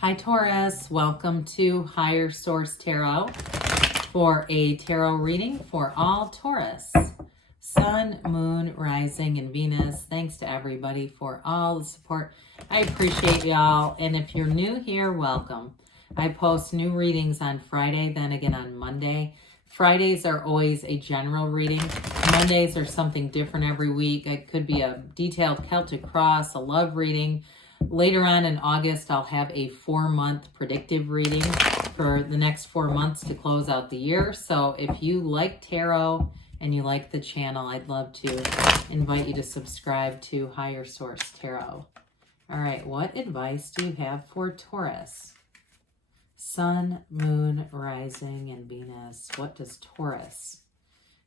Hi Taurus, welcome to Higher Source Tarot for a tarot reading for all Taurus. Sun, Moon, Rising, and Venus. Thanks to everybody for all the support. I appreciate y'all. And if you're new here, welcome. I post new readings on Friday, then again on Monday. Fridays are always a general reading. Mondays are something different every week. It could be a detailed Celtic cross, a love reading. Later on in August, I'll have a 4-month predictive reading for the next 4 months to close out the year. So if you like tarot and you like the channel, I'd love to invite you to subscribe to Higher Source Tarot. All right, what advice do you have for Taurus? Sun, Moon, Rising, and Venus. What does Taurus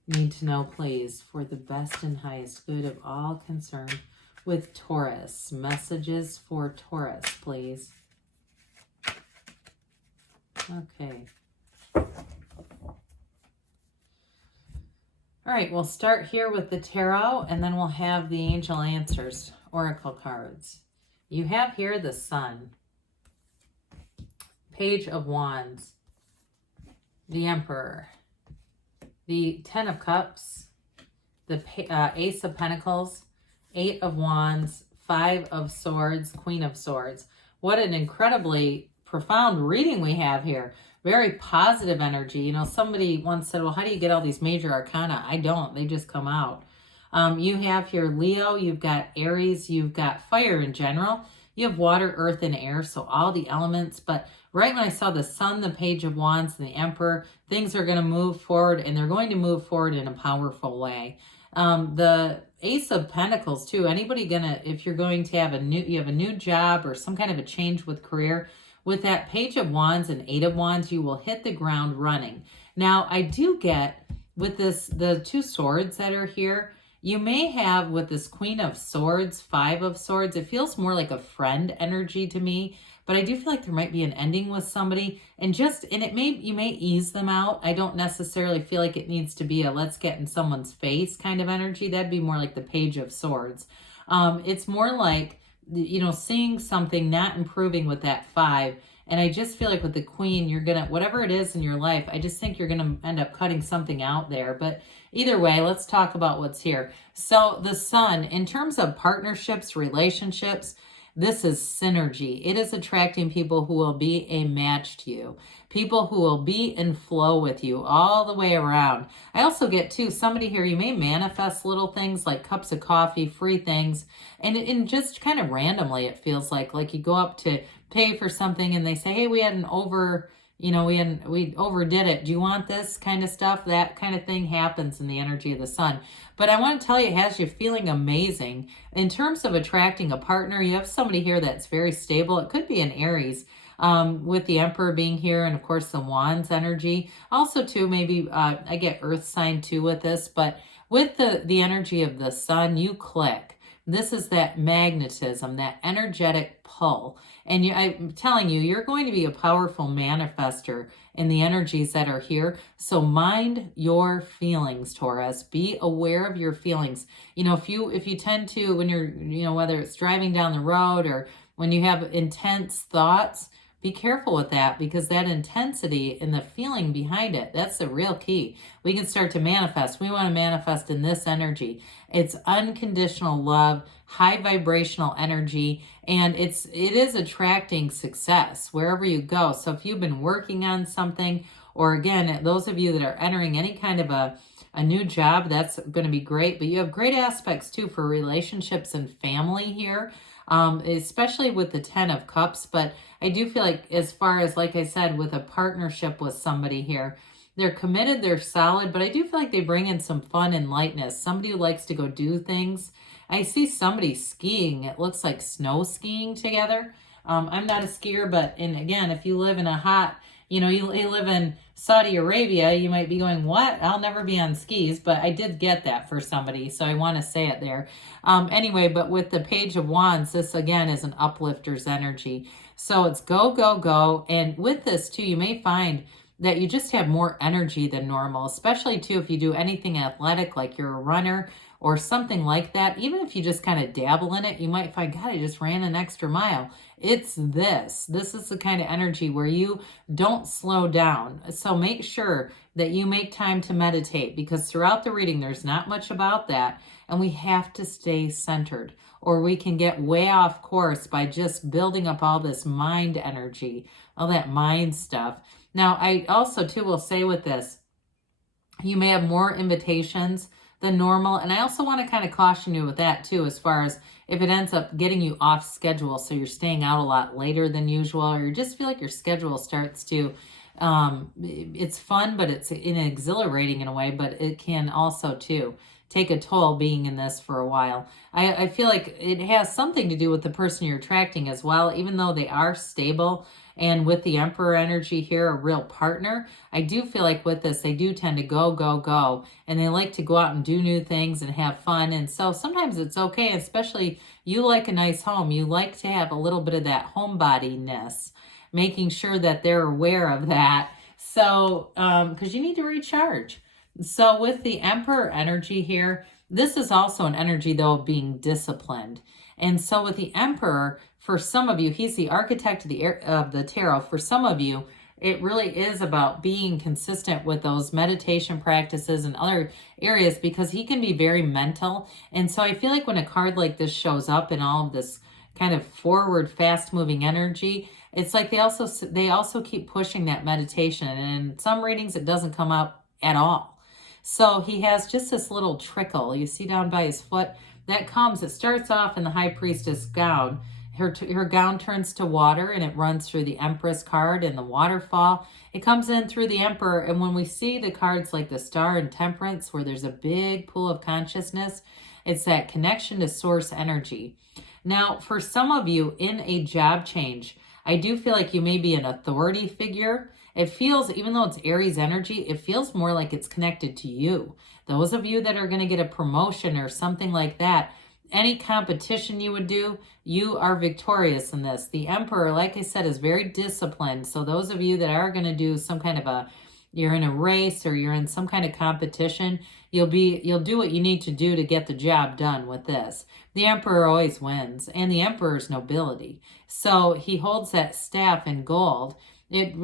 need to know, please, for the best and highest good of all concerned with Taurus? Messages for Taurus, please. Okay. All right, we'll start here with the tarot, and then we'll have the angel answers, oracle cards. You have here the Sun, Page of Wands, the Emperor, the Ten of Cups, the Ace of Pentacles, 8 of Wands, 5 of Swords, Queen of Swords. What an incredibly profound reading we have here. Very positive energy. You know, somebody once said, well, how do you get all these major arcana? I don't. They just come out. You have here Leo, you've got Aries, you've got fire in general. You have water, earth, and air, so all the elements. But right when I saw the Sun, the Page of Wands, and the Emperor, things are going to move forward, and they're going to move forward in a powerful way. The Ace of Pentacles too. Anybody if you're going to have you have a new job or some kind of a change with career, with that Page of Wands and 8 of Wands, you will hit the ground running. Now, I do get with this, the 2 swords that are here, you may have with this Queen of Swords, 5 of Swords, it feels more like a friend energy to me. But I do feel like there might be an ending with somebody, and you may ease them out. I don't necessarily feel like it needs to be a let's get in someone's face kind of energy. That'd be more like the Page of Swords. It's more like, you know, seeing something not improving with that 5. And I just feel like with the Queen, you're going to, whatever it is in your life, I just think you're going to end up cutting something out there. But either way, let's talk about what's here. So the Sun, in terms of partnerships, relationships, this is synergy. It is attracting people who will be a match to you. People who will be in flow with you all the way around. I also get, too, somebody here, you may manifest little things like cups of coffee, free things. And just kind of randomly, it feels like you go up to pay for something and they say, hey, we overdid it. Do you want this kind of stuff? That kind of thing happens in the energy of the Sun. But I want to tell you, it has you feeling amazing. In terms of attracting a partner, you have somebody here that's very stable. It could be an Aries, with the Emperor being here, and of course the Wands energy. Also too, maybe I get Earth sign too with this, but with the energy of the Sun, you click. This is that magnetism, that energetic pull. And I'm telling you, you're going to be a powerful manifester in the energies that are here. So mind your feelings, Taurus. Be aware of your feelings. You know, if you tend to, when you're, you know, whether it's driving down the road or when you have intense thoughts, be careful with that, because that intensity and the feeling behind it, that's the real key. We can start to manifest. We want to manifest in this energy. It's unconditional love, high vibrational energy, and it is attracting success wherever you go. So if you've been working on something, or again, those of you that are entering any kind of a new job, that's going to be great. But you have great aspects too for relationships and family here. Especially with the 10 of Cups. But I do feel like, as far as, like I said, with a partnership with somebody here, they're committed, they're solid, but I do feel like they bring in some fun and lightness. Somebody who likes to go do things. I see somebody skiing. It looks like snow skiing together. I'm not a skier, but again, if you live in a hot, you know, you live in Saudi Arabia, you might be going, what? I'll never be on skis. But I did get that for somebody, so I want to say it there. Anyway, but with the Page of Wands, this again is an uplifter's energy. So it's go, go, go. And with this too, you may find that you just have more energy than normal, especially too if you do anything athletic, like you're a runner or something like that. Even if you just kind of dabble in it, you might find, God, I just ran an extra mile. It's this. This is the kind of energy where you don't slow down. So make sure that you make time to meditate, because throughout the reading, there's not much about that. And we have to stay centered, or we can get way off course by just building up all this mind energy, all that mind stuff. Now, I also, too, will say with this, you may have more invitations than normal. And I also want to kind of caution you with that, too, as far as if it ends up getting you off schedule, so you're staying out a lot later than usual, or you just feel like your schedule starts to, it's fun, but it's exhilarating in a way, but it can also, too, take a toll being in this for a while. I feel like it has something to do with the person you're attracting as well, even though they are stable. And with the Emperor energy here, a real partner, I do feel like with this, they do tend to go, go, go. And they like to go out and do new things and have fun. And so sometimes it's okay, especially you like a nice home. You like to have a little bit of that homebody-ness, making sure that they're aware of that. So, because you need to recharge. So with the Emperor energy here, this is also an energy, though, of being disciplined. And so with the Emperor, for some of you, he's the architect of the tarot. For some of you, it really is about being consistent with those meditation practices and other areas, because he can be very mental. And so I feel like when a card like this shows up in all of this kind of forward, fast-moving energy, it's like they also keep pushing that meditation. And in some readings, it doesn't come up at all. So he has just this little trickle. You see down by his foot, that comes, it starts off in the High Priestess gown. Her gown turns to water, and it runs through the Empress card and the waterfall. It comes in through the Emperor, and when we see the cards like the Star and Temperance, where there's a big pool of consciousness, it's that connection to source energy. Now, for some of you in a job change, I do feel like you may be an authority figure. It feels, even though it's Aries energy, it feels more like it's connected to you. Those of you that are going to get a promotion or something like that, any competition you would do, you are victorious in this. The Emperor, like I said, is very disciplined. So those of you that are going to do some kind of you're in a race or you're in some kind of competition, you'll do what you need to do to get the job done with this. The Emperor always wins, and the Emperor's nobility. So he holds that staff in gold. It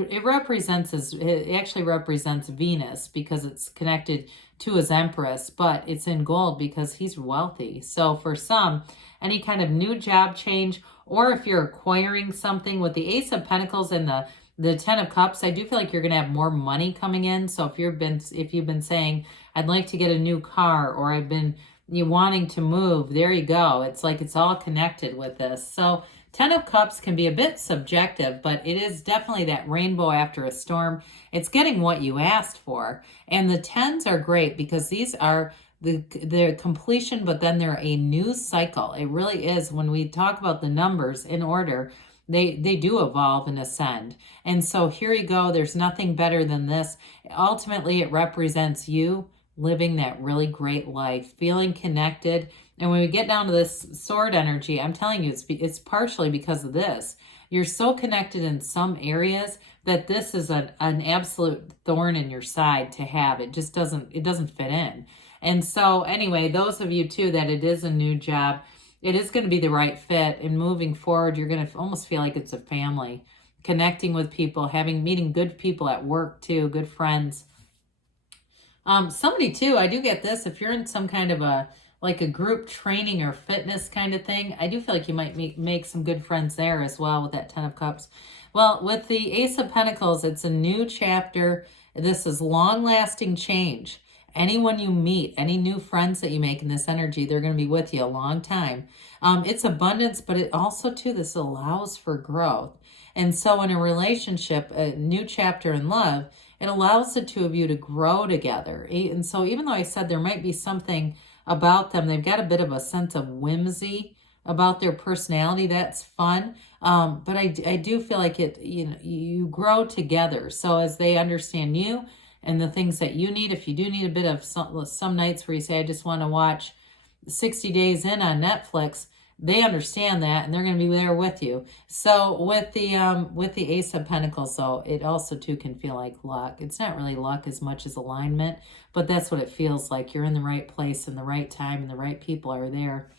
actually represents Venus, because it's connected to his Empress, but it's in gold because he's wealthy. So for some, any kind of new job change, or if you're acquiring something with the Ace of Pentacles and the Ten of Cups, I do feel like you're going to have more money coming in. So if you've been saying, I'd like to get a new car, or I've been wanting to move, there you go. It's like it's all connected with this. So Ten of Cups can be a bit subjective, but it is definitely that rainbow after a storm. It's getting what you asked for. And the tens are great because these are the completion, but then they're a new cycle. It really is. When we talk about the numbers in order, they do evolve and ascend. And so here you go. There's nothing better than this. Ultimately, it represents you living that really great life, feeling connected. And when we get down to this sword energy, I'm telling you, it's partially because of this. You're so connected in some areas that this is an absolute thorn in your side to have. It just doesn't fit in. And so anyway, those of you too, that it is a new job, it is going to be the right fit. And moving forward, you're going to almost feel like it's a family, connecting with people, meeting good people at work too, good friends. Somebody too, I do get this, if you're in some kind of a group training or fitness kind of thing, I do feel like you might make some good friends there as well with that Ten of Cups. Well, with the Ace of Pentacles, it's a new chapter. This is long-lasting change. Anyone you meet, any new friends that you make in this energy, they're going to be with you a long time. It's abundance, but it also, too, this allows for growth. And so in a relationship, a new chapter in love, it allows the two of you to grow together. And so even though I said there might be something about them, they've got a bit of a sense of whimsy about their personality. That's fun. But I do feel like you grow together. So as they understand you and the things that you need, if you do need a bit of some nights where you say, I just want to watch 60 Days In on Netflix, they understand that, and they're going to be there with you. So with the Ace of Pentacles, though, it also too can feel like luck. It's not really luck as much as alignment, but that's what it feels like. You're in the right place in the right time, and the right people are there.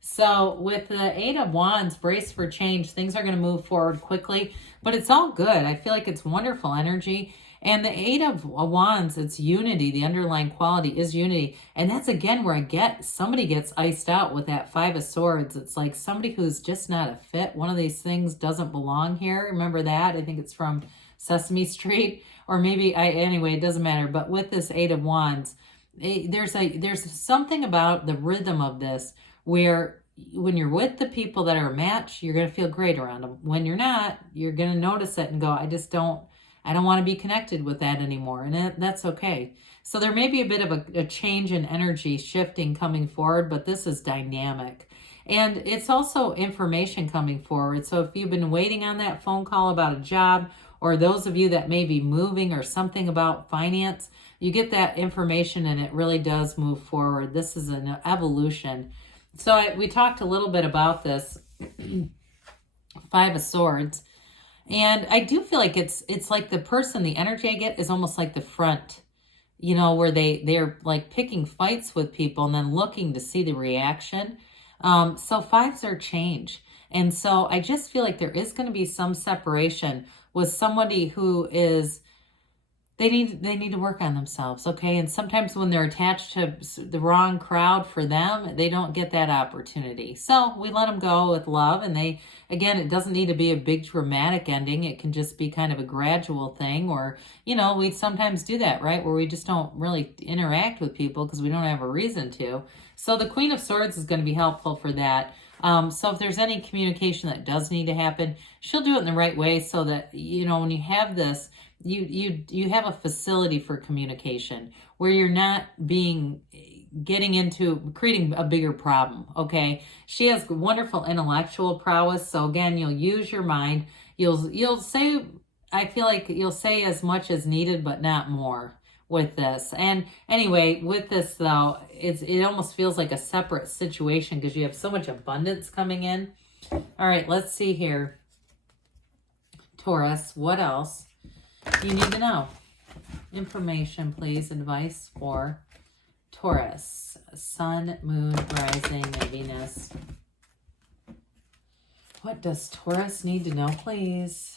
So with the Eight of Wands, brace for change. Things are going to move forward quickly, but it's all good. I feel like it's wonderful energy. And the Eight of Wands, it's unity. The underlying quality is unity. And that's, again, where I get somebody gets iced out with that Five of Swords. It's like somebody who's just not a fit. One of these things doesn't belong here. Remember that? I think it's from Sesame Street. Or maybe, anyway, it doesn't matter. But with this Eight of Wands, there's something about the rhythm of this where when you're with the people that are a match, you're going to feel great around them. When you're not, you're going to notice it and go, I don't want to be connected with that anymore. And that's okay. So there may be a bit of a change in energy shifting coming forward, but this is dynamic. And it's also information coming forward. So if you've been waiting on that phone call about a job, or those of you that may be moving or something about finance, you get that information and it really does move forward. This is an evolution. So we talked a little bit about this Five of Swords. And I do feel like it's like the person, the energy I get is almost like the front, you know, where they're like picking fights with people and then looking to see the reaction. So fives are change. And so I just feel like there is going to be some separation with somebody who is, they need to work on themselves, okay? And sometimes when they're attached to the wrong crowd for them, they don't get that opportunity. So we let them go with love, and again, it doesn't need to be a big dramatic ending. It can just be kind of a gradual thing, or, you know, we sometimes do that, right? Where we just don't really interact with people because we don't have a reason to. So the Queen of Swords is going to be helpful for that. So if there's any communication that does need to happen, she'll do it in the right way so that, you know, when you have this, you have a facility for communication where you're not getting into creating a bigger problem, okay? She has wonderful intellectual prowess. So again, you'll use your mind. You'll say, I feel like you'll say as much as needed, but not more with this. And anyway, with this though, it almost feels like a separate situation because you have so much abundance coming in. All right, let's see here. Taurus, what else you need to know? Information, please. Advice for Taurus. Sun, Moon, Rising, and Venus. What does Taurus need to know, please?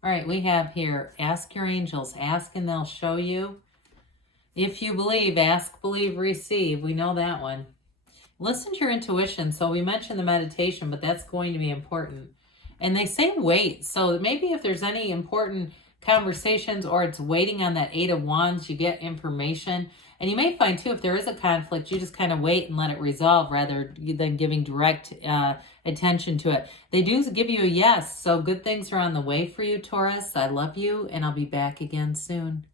All right, we have here, ask your angels. Ask and they'll show you. If you believe, ask, believe, receive. We know that one. Listen to your intuition. So we mentioned the meditation, but that's going to be important. And they say wait. So maybe if there's any important conversations or it's waiting on that Eight of Wands, you get information. And you may find too, if there is a conflict, you just kind of wait and let it resolve rather than giving direct attention to it. They do give you a yes. So good things are on the way for you, Taurus. I love you, and I'll be back again soon.